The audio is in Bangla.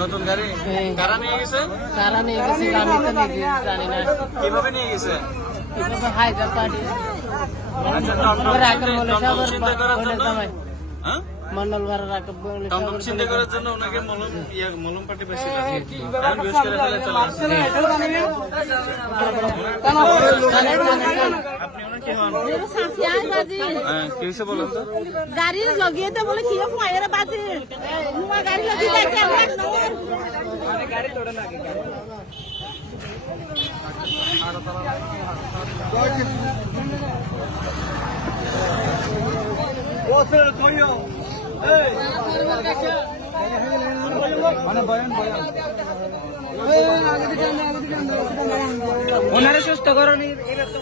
নতুন গাড়ি কারা নিয়ে গেছে? তারা নিয়ে গেছে, আমি তো নিজে জানি না কিভাবে নিয়ে গেছে? কিভাবে হায়দার পার্টি আচ্ছা, মন্ডল ভাড়া রাখব বলে টমটম চিন্তা করার জন্য ওনাকে মলম পাটি বেশিলাম আপনি ওনাকে কি হিসেবে বলেন তো? গাড়ি লগিয়ে তো বলে কি ফায়ার বাজে নুয়া গাড়ি লগিয়ে যাচ্ছে গাড়ি তোড়ে লাগে ও স্যার কইও এই মানে বয়ান ওনারে সুস্থ করো নি এবার তো